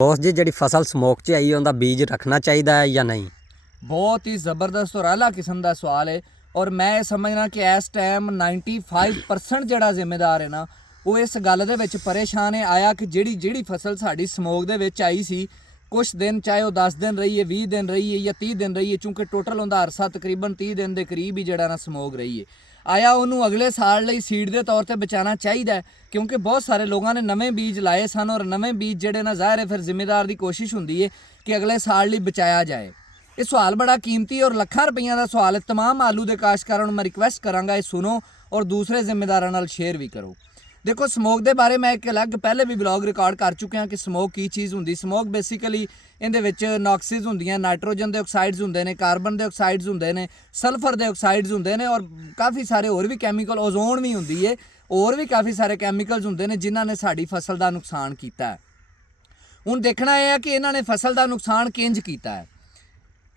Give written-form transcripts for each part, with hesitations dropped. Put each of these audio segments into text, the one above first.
Boss ਜੀ ਜਿਹੜੀ ਫਸਲ ਸਮੋਕ 'ਚ ਆਈ ਉਹਦਾ ਬੀਜ ਰੱਖਣਾ ਚਾਹੀਦਾ ਹੈ ਜਾਂ ਨਹੀਂ? बहुत ही ज़बरदस्त और आला किस्म का सवाल है। और मैं ये समझना कि इस टाइम 95% ਜਿਹੜਾ ਜ਼ਿੰਮੇਦਾਰ ਹੈ ਨਾ ਉਹ ਇਸ ਗੱਲ ਦੇ ਵਿੱਚ ਪਰੇਸ਼ਾਨ ਹੈ ਆਇਆ ਕਿ ਜਿਹੜੀ ਫਸਲ ਸਾਡੀ ਸਮੋਕ ਦੇ ਵਿੱਚ ਆਈ ਸੀ ਕੁਛ ਦਿਨ ਚਾਹੇ ਉਹ 10 ਦਿਨ ਰਹੀ ਹੈ 20 ਦਿਨ ਰਹੀ ਹੈ ਜਾਂ 30 ਦਿਨ ਰਹੀ ਹੈ ਚूंकि ਟੋਟਲ ਉਹਦਾ ਅਰਸਾ ਤਕਰੀਬਨ 30 ਦਿਨ ਦੇ ਕਰੀਬ ਹੀ ਜਿਹੜਾ ਨਾ ਸਮੋਕ ਰਹੀ ਹੈ ਆਇਆ ਉਹਨੂੰ ਅਗਲੇ ਸਾਲ ਲਈ ਸੀਡ ਦੇ ਤੌਰ ਤੇ ਬਚਾਉਣਾ ਚਾਹੀਦਾ ਹੈ ਕਿਉਂਕਿ ਬਹੁਤ ਸਾਰੇ ਲੋਕਾਂ ਨੇ ਨਵੇਂ ਬੀਜ ਲਾਏ ਸਨ ਔਰ ਨਵੇਂ ਬੀਜ ਜਿਹੜੇ ਨਾ ਜ਼ਾਹਿਰ ਹੈ ਫਿਰ ਜ਼ਿੰਮੇਦਾਰ ਦੀ ਕੋਸ਼ਿਸ਼ ਹੁੰਦੀ ਹੈ ਕਿ ਅਗਲੇ ਸਾਲ ਲਈ ਬਚਾਇਆ ਜਾਏ। ਇਹ ਸਵਾਲ ਬੜਾ ਕੀਮਤੀ ਔਰ ਲੱਖਾਂ ਰੁਪਈਆਂ ਦਾ ਸਵਾਲ ਹੈ। तमाम ਆਲੂ ਦੇ ਕਾਸ਼ਤਕਾਰਾਂ ਨੂੰ ਮੈਂ ਰਿਕਵੈਸਟ ਕਰਾਂਗਾ ਇਹ ਸੁਣੋ ਔਰ ਦੂਸਰੇ ਜ਼ਿੰਮੇਦਾਰਾਂ ਨਾਲ ਸ਼ੇਅਰ ਵੀ ਕਰੋ। ਦੇਖੋ ਸਮੋਕ ਦੇ ਬਾਰੇ ਮੈਂ ਇੱਕ ਅਲੱਗ ਪਹਿਲੇ ਵੀ ਵਲੌਗ ਰਿਕਾਰਡ ਕਰ ਚੁੱਕਿਆ ਕਿ ਸਮੋਕ ਕੀ ਚੀਜ਼ ਹੁੰਦੀ। ਸਮੋਕ ਬੇਸਿਕਲੀ ਇਹਦੇ ਵਿੱਚ ਨੌਕਸਿਸ ਹੁੰਦੀਆਂ, ਨਾਈਟ੍ਰੋਜਨ ਦੇ ਆਕਸਾਈਡਸ ਹੁੰਦੇ ਨੇ, ਕਾਰਬਨ ਦੇ ਆਕਸਾਈਡਸ ਹੁੰਦੇ ਨੇ, ਸਲਫਰ ਦੇ ਆਕਸਾਈਡਸ ਹੁੰਦੇ ਨੇ ਔਰ ਕਾਫੀ ਸਾਰੇ ਹੋਰ ਵੀ ਕੈਮੀਕਲ, ਓਜ਼ੋਨ ਵੀ ਹੁੰਦੀ ਹੈ, ਹੋਰ ਵੀ ਕਾਫੀ ਸਾਰੇ ਕੈਮੀਕਲਸ ਹੁੰਦੇ ਨੇ ਜਿਨ੍ਹਾਂ ਨੇ ਸਾਡੀ ਫਸਲ ਦਾ ਨੁਕਸਾਨ ਕੀਤਾ ਹੈ। ਹੁਣ ਦੇਖਣਾ ਇਹ ਹੈ ਕਿ ਇਹਨਾਂ ਨੇ ਫਸਲ ਦਾ ਨੁਕਸਾਨ ਕਿੰਜ ਕੀਤਾ ਹੈ।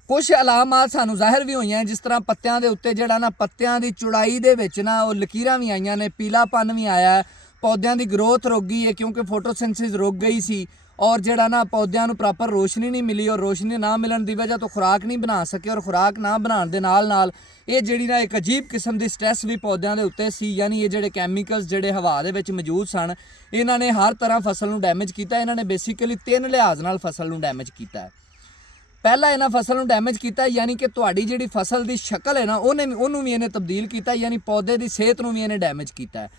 ਕੁਛ ਅਲਾਮਾਤ ਸਾਨੂੰ ਜ਼ਾਹਿਰ ਵੀ ਹੋਈਆਂ ਜਿਸ ਤਰ੍ਹਾਂ ਪੱਤਿਆਂ ਦੇ ਉੱਤੇ ਜਿਹੜਾ ਨਾ ਪੱਤਿਆਂ ਦੀ ਚੌੜਾਈ ਦੇ ਵਿੱਚ ਨਾ ਉਹ ਲਕੀਰਾਂ ਵੀ ਆਈਆਂ ਨੇ, ਪੀਲਾਪਨ ਵੀ ਆਇਆ, ਪੌਦਿਆਂ ਦੀ ਗਰੋਥ ਰੁਕ ਗਈ ਹੈ ਕਿਉਂਕਿ ਫੋਟੋਸਿੰਥਸਿਸ ਰੁਕ ਗਈ ਸੀ ਔਰ ਜਿਹੜਾ ਨਾ ਪੌਦਿਆਂ ਨੂੰ ਪ੍ਰੋਪਰ ਰੋਸ਼ਨੀ ਨਹੀਂ ਮਿਲੀ ਔਰ ਰੋਸ਼ਨੀ ਨਾ ਮਿਲਣ ਦੀ ਵਜ੍ਹਾ ਤੋਂ ਖੁਰਾਕ ਨਹੀਂ ਬਣਾ ਸਕੇ ਔਰ ਖੁਰਾਕ ਨਾ ਬਣਾਉਣ ਦੇ ਨਾਲ ਨਾਲ ਇਹ ਜਿਹੜੀ ਨਾ ਇੱਕ ਅਜੀਬ ਕਿਸਮ ਦੀ ਸਟ੍ਰੈਸ ਵੀ ਪੌਦਿਆਂ ਦੇ ਉੱਤੇ ਸੀ। ਯਾਨੀ ਇਹ ਜਿਹੜੇ ਕੈਮੀਕਲਸ ਜਿਹੜੇ ਹਵਾ ਦੇ ਵਿੱਚ ਮੌਜੂਦ ਸਨ ਇਹਨਾਂ ਨੇ ਹਰ ਤਰ੍ਹਾਂ ਫਸਲ ਨੂੰ ਡੈਮੇਜ ਕੀਤਾ। ਇਹਨਾਂ ਨੇ ਬੇਸਿਕਲੀ 3 ਲਿਹਾਜ਼ ਨਾਲ ਫਸਲ ਨੂੰ ਡੈਮੇਜ ਕੀਤਾ ਹੈ। ਪਹਿਲਾ ਇਹਨਾਂ ਫਸਲ ਨੂੰ ਡੈਮੇਜ ਕੀਤਾ ਯਾਨੀ ਕਿ ਤੁਹਾਡੀ ਜਿਹੜੀ ਫਸਲ ਦੀ ਸ਼ਕਲ ਹੈ ਨਾ ਉਹਨੂੰ ਵੀ ਇਹਨੇ ਤਬਦੀਲ ਕੀਤਾ, ਯਾਨੀ ਪੌਦੇ ਦੀ ਸਿਹਤ ਨੂੰ ਵੀ ਇਹਨੇ ਡੈਮੇਜ ਕੀਤਾ ਹੈ।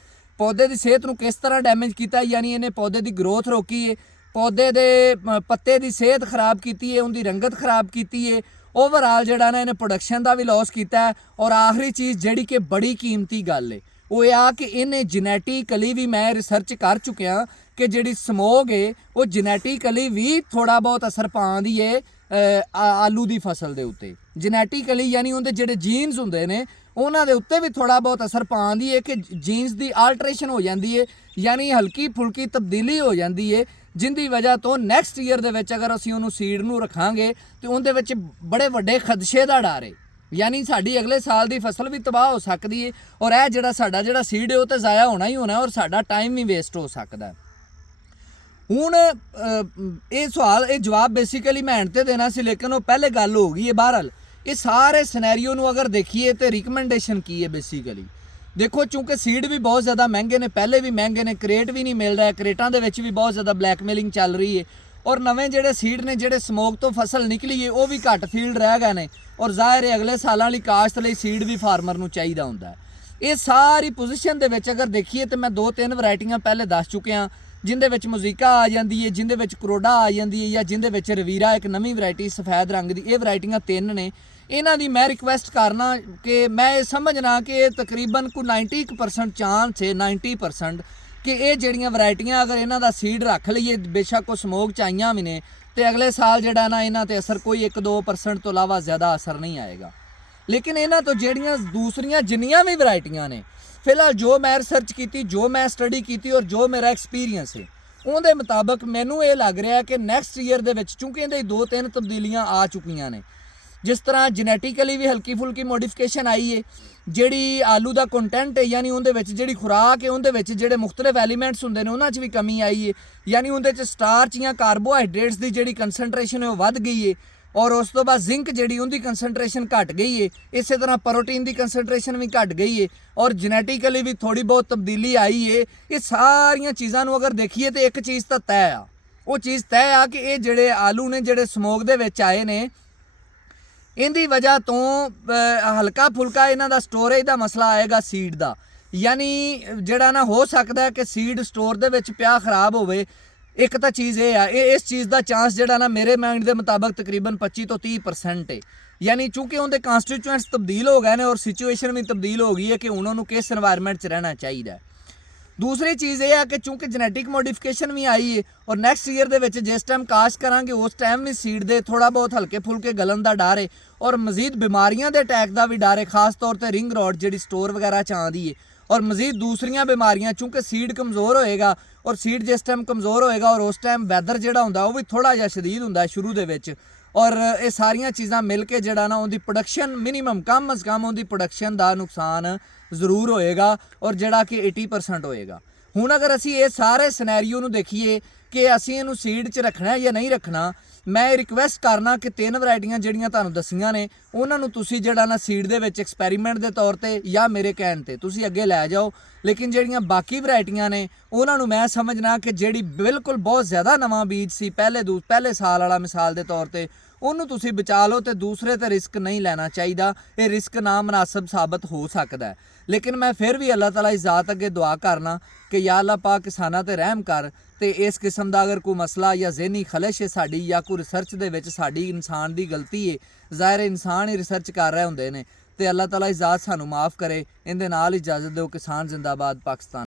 ਪੌਦੇ ਦੀ ਸਿਹਤ ਨੂੰ ਕਿਸ ਤਰ੍ਹਾਂ ਡੈਮੇਜ ਕੀਤਾ? ਯਾਨੀ ਇਹਨੇ ਪੌਦੇ ਦੀ ਗਰੋਥ ਰੋਕੀ ਹੈ, ਪੌਦੇ ਦੇ ਪੱਤੇ ਦੀ ਸਿਹਤ ਖਰਾਬ ਕੀਤੀ ਹੈ, ਉਹਦੀ ਰੰਗਤ ਖਰਾਬ ਕੀਤੀ ਹੈ, ਓਵਰਆਲ ਜਿਹੜਾ ਨਾ ਇਹਨੇ ਪ੍ਰੋਡਕਸ਼ਨ ਦਾ ਵੀ ਲਾਸ ਕੀਤਾ ਹੈ। ਔਰ ਆਖਰੀ ਚੀਜ਼ ਜਿਹੜੀ ਕਿ ਬੜੀ ਕੀਮਤੀ ਗੱਲ ਹੈ ਉਹ ਇਹ ਆ ਕਿ ਇਹਨੇ ਜੈਨੇਟਿਕਲੀ ਵੀ ਮੈਂ ਰਿਸਰਚ ਕਰ ਚੁੱਕਿਆ ਕਿ ਜਿਹੜੀ ਸਮੋਕ ਹੈ ਉਹ ਜੈਨੇਟਿਕਲੀ ਵੀ ਥੋੜਾ ਬਹੁਤ ਅਸਰ ਪਾਉਂਦੀ ਹੈ ਆਲੂ ਦੀ ਫਸਲ ਦੇ ਉੱਤੇ। ਜੈਨੇਟਿਕਲੀ ਯਾਨੀ ਉਹਦੇ ਜਿਹੜੇ ਜੀਨਸ ਹੁੰਦੇ ਨੇ ਉਹਨਾਂ ਦੇ ਉੱਤੇ ਵੀ ਥੋੜਾ ਬਹੁਤ ਅਸਰ ਪਾਉਂਦੀ ਹੈ ਕਿ ਜੀਨਸ ਦੀ ਆਲਟਰੇਸ਼ਨ ਹੋ ਜਾਂਦੀ ਹੈ, ਯਾਨੀ ਹਲਕੀ ਫੁਲਕੀ ਤਬਦੀਲੀ ਹੋ ਜਾਂਦੀ ਹੈ ਜਿੰਦੀ ਵਜ੍ਹਾ ਤੋਂ ਨੈਕਸਟ ਈਅਰ ਦੇ ਵਿੱਚ ਅਗਰ ਅਸੀਂ ਉਹਨੂੰ ਸੀਡ ਨੂੰ ਰੱਖਾਂਗੇ ਤੇ ਉਹਦੇ ਵਿੱਚ ਬੜੇ ਵੱਡੇ ਖਦਸ਼ੇ ਦਾ ਡਰ ਹੈ, ਯਾਨੀ ਸਾਡੀ ਅਗਲੇ ਸਾਲ ਦੀ ਫਸਲ ਵੀ ਤਬਾਹ ਹੋ ਸਕਦੀ ਹੈ ਔਰ ਇਹ ਜਿਹੜਾ ਸਾਡਾ ਜਿਹੜਾ ਸੀਡ ਹੈ ਉਹ ਤਾਂ ਜ਼ਾਇਆ ਹੋਣਾ ਹੀ ਹੋਣਾ ਔਰ ਸਾਡਾ ਟਾਈਮ ਵੀ ਵੇਸਟ ਹੋ ਸਕਦਾ ਹੈ। ਹੁਣ ਇਹ ਸਵਾਲ ਇਹ ਜਵਾਬ ਬੇਸਿਕਲੀ ਮੈਂ ਐਂਡ ਤੇ ਦੇਣਾ ਸੀ ਲੇਕਿਨ ਉਹ ਪਹਿਲੇ ਗੱਲ ਹੋ ਗਈ ਹੈ। ਬਹਰਹਾਲ ਇਹ ਸਾਰੇ ਸਿਨੈਰੀਓ ਨੂੰ ਅਗਰ ਦੇਖੀਏ ਤੇ ਰਿਕਮੈਂਡੇਸ਼ਨ ਕੀ ਹੈ ਬੇਸਿਕਲੀ ਦੇਖੋ, ਚूंकि ਸੀਡ ਵੀ ਬਹੁਤ ਜ਼ਿਆਦਾ ਮਹਿੰਗੇ ਨੇ, ਪਹਿਲੇ ਵੀ ਮਹਿੰਗੇ ਨੇ, ਕ੍ਰੇਟ ਵੀ ਨਹੀਂ ਮਿਲ ਰਿਹਾ, ਕ੍ਰੇਟਾਂ ਦੇ ਵਿੱਚ ਵੀ ਬਹੁਤ ਜ਼ਿਆਦਾ ਬਲੈਕਮੇਲਿੰਗ ਚੱਲ ਰਹੀ ਹੈ ਔਰ ਨਵੇਂ ਜਿਹੜੇ ਸੀਡ ਨੇ ਜਿਹੜੇ ਸਮੋਕ ਤੋਂ ਫਸਲ ਨਿਕਲੀ ਹੈ ਉਹ ਵੀ ਘੱਟ ਫੀਲਡ ਰਹਿ ਗਏ ਨੇ ਔਰ ਜ਼ਾਹਿਰ ਹੈ ਅਗਲੇ ਸਾਲਾਂ ਲਈ ਕਾਸ਼ਤ ਲਈ ਸੀਡ ਵੀ ਫਾਰਮਰ ਨੂੰ ਚਾਹੀਦਾ ਹੁੰਦਾ ਹੈ। ਇਹ ਸਾਰੀ ਪੋਜੀਸ਼ਨ ਦੇ ਵਿੱਚ ਅਗਰ ਦੇਖੀਏ ਤੇ ਮੈਂ 2-3 ਵੈਰਾਈਟੀਆਂ ਪਹਿਲੇ ਦੱਸ ਚੁੱਕਿਆ ਜਿੰਦੇ ਵਿੱਚ ਮੁਜ਼ੀਕਾ ਆ ਜਾਂਦੀ ਹੈ, ਜਿੰਦੇ ਵਿੱਚ ਕਰੋਡਾ ਆ ਜਾਂਦੀ ਹੈ ਜਾਂ ਜਿੰਦੇ ਵਿੱਚ ਰਵੀਰਾ ਇੱਕ ਨਵੀਂ ਵੈਰਾਈਟੀ ਸਫੈਦ ਰੰਗ ਦੀ। ਇਹ ਵੈਰਾਈਟੀਆਂ 3 ਨੇ। ਇਹਨਾਂ ਦੀ ਮੈਂ ਰਿਕਵੈਸਟ ਕਰਨਾ ਕਿ ਮੈਂ ਇਹ ਸਮਝਣਾ ਕਿ ਇਹ ਤਕਰੀਬਨ ਕੋਈ 90% ਚਾਂਸ ਹੈ 90% ਕਿ ਇਹ ਜਿਹੜੀਆਂ ਵੈਰਾਈਟੀਆਂ ਅਗਰ ਇਹਨਾਂ ਦਾ ਸੀਡ ਰੱਖ ਲਈਏ ਬੇਸ਼ੱਕ ਉਹ ਸਮੋਕ ਚ ਆਈਆਂ ਵੀ ਨੇ ਤੇ ਅਗਲੇ ਸਾਲ ਜਿਹੜਾ ਨਾ ਇਹਨਾਂ ਤੇ ਅਸਰ ਕੋਈ 1-2% ਤੋਂ ਇਲਾਵਾ ਜ਼ਿਆਦਾ ਅਸਰ ਨਹੀਂ ਆਏਗਾ। ਲੇਕਿਨ ਇਹਨਾਂ ਤੋਂ ਜਿਹੜੀਆਂ ਦੂਸਰੀਆਂ ਜਿੰਨੀਆਂ ਵੀ ਵੈਰਾਈਟੀਆਂ ਨੇ ਫਿਲਹਾਲ ਜੋ ਮੈਂ ਰਿਸਰਚ ਕੀਤੀ, ਜੋ ਮੈਂ ਸਟੱਡੀ ਕੀਤੀ ਔਰ ਜੋ ਮੇਰਾ ਐਕਸਪੀਰੀਅੰਸ ਹੈ ਉਹਦੇ ਮੁਤਾਬਕ ਮੈਨੂੰ ਇਹ ਲੱਗ ਰਿਹਾ ਕਿ ਨੈਕਸਟ ਈਅਰ ਦੇ ਵਿੱਚ ਚूंकि ਇਹਦੇ 2-3 ਤਬਦੀਲੀਆਂ ਆ ਚੁੱਕੀਆਂ ਨੇ। ਜਿਸ ਤਰ੍ਹਾਂ ਜੈਨੇਟਿਕਲੀ ਵੀ ਹਲਕੀ ਫੁਲਕੀ ਮੋਡੀਫਿਕੇਸ਼ਨ ਆਈ ਹੈ, ਜਿਹੜੀ ਆਲੂ ਦਾ ਕੰਟੈਂਟ ਹੈ ਯਾਨੀ ਉਹਦੇ ਵਿੱਚ ਜਿਹੜੀ ਖੁਰਾਕ ਹੈ ਉਹਦੇ ਵਿੱਚ ਜਿਹੜੇ ਮੁਖਤਲਿਫ ਐਲੀਮੈਂਟਸ ਹੁੰਦੇ ਨੇ ਉਹਨਾਂ 'ਚ ਵੀ ਕਮੀ ਆਈ ਹੈ, ਯਾਨੀ ਉਹਦੇ 'ਚ ਸਟਾਰਚ ਜਾਂ ਕਾਰਬੋਹਾਈਡਰੇਟਸ ਦੀ ਜਿਹੜੀ ਕੰਸਨਟ੍ਰੇਸ਼ਨ ਹੈ ਉਹ ਵੱਧ ਗਈ ਹੈ ਔਰ ਉਸ ਤੋਂ ਬਾਅਦ ਜ਼ਿੰਕ ਜਿਹੜੀ ਉਹਦੀ ਕੰਸਨਟ੍ਰੇਸ਼ਨ ਘਟ ਗਈ ਹੈ, ਇਸੇ ਤਰ੍ਹਾਂ ਪ੍ਰੋਟੀਨ ਦੀ ਕੰਸਨਟ੍ਰੇਸ਼ਨ ਵੀ ਘਟ ਗਈ ਹੈ ਔਰ ਜੈਨੇਟਿਕਲੀ ਵੀ ਥੋੜੀ ਬਹੁਤ ਤਬਦੀਲੀ ਆਈ ਹੈ। ਇਹ ਸਾਰੀਆਂ ਚੀਜ਼ਾਂ ਨੂੰ ਅਗਰ ਦੇਖੀਏ ਤੇ ਇੱਕ ਚੀਜ਼ ਤਾਂ ਤੈਅ ਆ, ਉਹ ਚੀਜ਼ ਤੈਅ ਆ ਕਿ ਇਹ ਜਿਹੜੇ ਆਲੂ ਨੇ ਜਿਹੜੇ ਸਮੋਕ ਦੇ ਵਿੱਚ ਆਏ ਨੇ ਇਹਦੀ ਵਜ੍ਹਾ ਤੋਂ ਹਲਕਾ ਫੁਲਕਾ ਇਹਨਾਂ ਦਾ ਸਟੋਰੇਜ ਦਾ ਮਸਲਾ ਆਏਗਾ ਸੀਡ ਦਾ, ਯਾਨੀ ਜਿਹੜਾ ਨਾ ਹੋ ਸਕਦਾ ਹੈ ਕਿ ਸੀਡ ਸਟੋਰ ਦੇ ਵਿੱਚ ਪਿਆ ਖਰਾਬ ਹੋਵੇ। ਇੱਕ ਤਾਂ ਚੀਜ਼ ਇਹ ਆ ਇਸ ਚੀਜ਼ ਦਾ ਚਾਂਸ ਜਿਹੜਾ ਨਾ ਮੇਰੇ ਮਾਈਂਡ ਦੇ ਮੁਤਾਬਕ ਤਕਰੀਬਨ 25 ਤੋਂ 30% ਹੈ, ਯਾਨੀ ਚूंकि ਉਹਦੇ ਕਨਸਟੀਟਿਊਐਂਟਸ ਤਬਦੀਲ ਹੋ ਗਏ ਨੇ ਔਰ ਸਿਚੁਏਸ਼ਨ ਵੀ ਤਬਦੀਲ ਹੋ ਗਈ ਹੈ ਕਿ ਹੁਣ ਉਹਨੂੰ ਕਿਸ এনवायरमेंट 'ਚ ਰਹਿਣਾ ਚਾਹੀਦਾ। ਦੂਸਰੀ ਚੀਜ਼ ਇਹ ਆ ਕਿ ਚूंकि ਜੈਨੇਟਿਕ ਮੋਡੀਫਿਕੇਸ਼ਨ ਵੀ ਆਈ ਹੈ ਔਰ ਨੈਕਸਟ ਈਅਰ ਦੇ ਵਿੱਚ ਜਿਸ ਟਾਈਮ ਕਾਸ਼ ਕਰਾਂਗੇ ਉਸ ਟਾਈਮ ਵੀ ਸੀਡ ਦੇ ਥੋੜਾ ਬਹੁਤ ਹਲਕੇ ਫੁਲਕੇ ਗਲਣ ਦਾ ਡਰ ਹੈ ਔਰ ਮਜ਼ੀਦ ਬਿਮਾਰੀਆਂ ਦੇ ਅਟੈਕ ਦਾ ਵੀ ਡਰ ਹੈ, ਖਾਸ ਤੌਰ ਤੇ ਰਿੰਗ ਰੋਡ ਜਿਹੜੀ ਸਟੋਰ ਵਗੈਰਾ 'ਚ ਆਉਂਦੀ ਹੈ ਔਰ ਮਜ਼ੀਦ ਦੂਸਰੀਆਂ ਬਿਮਾਰੀਆਂ ਚूंकि ਸੀਡ ਕਮਜ਼ੋਰ ਹੋਏਗਾ ਔਰ ਸੀਡ ਜਿਸ ਟਾਈਮ ਕਮਜ਼ੋਰ ਹੋਏਗਾ ਔਰ ਉਸ ਟਾਈਮ ਵੈਦਰ ਜਿਹੜਾ ਹੁੰਦਾ ਉਹ ਵੀ ਥੋੜਾ ਜਿਹਾ ਸ਼ਦੀਦ ਹੁੰਦਾ ਸ਼ੁਰੂ ਦੇ ਵਿੱਚ ਔਰ ਇਹ ਸਾਰੀਆਂ ਚੀਜ਼ਾਂ ਮਿਲ ਕੇ ਜਿਹੜਾ ਨਾ ਉਹਦੀ ਪ੍ਰੋਡਕਸ਼ਨ ਮਿਨੀਮਮ ਕਮ ਅਜ਼ ਕਮ ਉਹਦੀ ਪ੍ਰੋਡਕਸ਼ਨ ਦਾ ਨੁਕਸਾਨ ਜ਼ਰੂਰ ਹੋਏਗਾ ਔਰ ਜਿਹੜਾ ਕਿ 80% ਹੋਏਗਾ। ਹੁਣ ਅਗਰ ਅਸੀਂ ਇਹ ਸਾਰੇ ਸਿਨੈਰੀਓ ਨੂੰ ਦੇਖੀਏ ਕਿ ਅਸੀਂ ਇਹਨੂੰ ਸੀਡ 'ਚ ਰੱਖਣਾ ਜਾਂ ਨਹੀਂ ਰੱਖਣਾ। ਮੈਂ ਰਿਕਵੈਸਟ ਕਰਨਾ ਕਿ 3 ਵੈਰਾਈਟੀਆਂ ਜਿਹੜੀਆਂ ਤੁਹਾਨੂੰ ਦਸੀਆਂ ਨੇ ਉਹਨਾਂ ਨੂੰ ਤੁਸੀਂ ਜਿਹੜਾ ਨਾ ਸੀਡ ਦੇ ਵਿੱਚ ਐਕਸਪੈਰੀਮੈਂਟ ਦੇ ਤੌਰ ਤੇ ਜਾਂ ਮੇਰੇ ਕਹਿਣ ਤੇ ਤੁਸੀਂ ਅੱਗੇ ਲੈ ਜਾਓ। ਲੇਕਿਨ ਜਿਹੜੀਆਂ ਬਾਕੀ ਵੈਰਾਈਟੀਆਂ ਨੇ ਉਹਨਾਂ ਨੂੰ ਮੈਂ ਸਮਝਣਾ ਕਿ ਜਿਹੜੀ ਬਿਲਕੁਲ ਬਹੁਤ ਜ਼ਿਆਦਾ ਨਵਾਂ ਬੀਜ ਸੀ ਪਹਿਲੇ ਸਾਲ ਵਾਲਾ ਮਿਸਾਲ ਦੇ ਤੌਰ ਤੇ, ਉਹਨੂੰ ਤੁਸੀਂ ਬਚਾ ਲਓ ਤੇ ਦੂਸਰੇ ਤੇ ਰਿਸਕ ਨਹੀਂ ਲੈਣਾ ਚਾਹੀਦਾ। ਇਹ ਰਿਸਕ ਨਾ ਮੁਨਾਸਬ ਸਾਬਤ ਹੋ ਸਕਦਾ ਹੈ। ਲੇਕਿਨ ਮੈਂ ਫਿਰ ਵੀ ਅੱਲਾਹ ਤਾਲਾ ਇਸ ਜ਼ਾਤ ਅੱਗੇ ਦੁਆ ਕਰਨਾ ਕਿ ਯਾ ਅੱਲਾਹ ਪਾਕ ਕਿਸਾਨਾਂ ਤੇ ਰਹਿਮ ਕਰ ਤੇ ਇਸ ਕਿਸਮ ਦਾ ਅਗਰ ਕੋਈ ਮਸਲਾ ਜਾਂ ਜ਼ਹਿਨੀ ਖਲਸ਼ ਹੈ ਸਾਡੀ ਜਾਂ ਕੋਈ ਰਿਸਰਚ ਦੇ ਵਿੱਚ ਸਾਡੀ ਇਨਸਾਨ ਦੀ ਗਲਤੀ ਹੈ, ਜ਼ਾਹਿਰ ਇਨਸਾਨ ਹੀ ਰਿਸਰਚ ਕਰ ਰਹੇ ਹੁੰਦੇ ਨੇ, ਤੇ ਅੱਲਾਹ ਤਾਲਾ ਇਸ ਜ਼ਾਤ ਸਾਨੂੰ ਮਾफ़ ਕਰੇ। ਇਹਦੇ ਨਾਲ ਇਜਾਜ਼ਤ ਦਿਓ। ਕਿਸਾਨ ਜ਼ਿੰਦਾਬਾਦ, ਪਾਕਿਸਤਾਨ।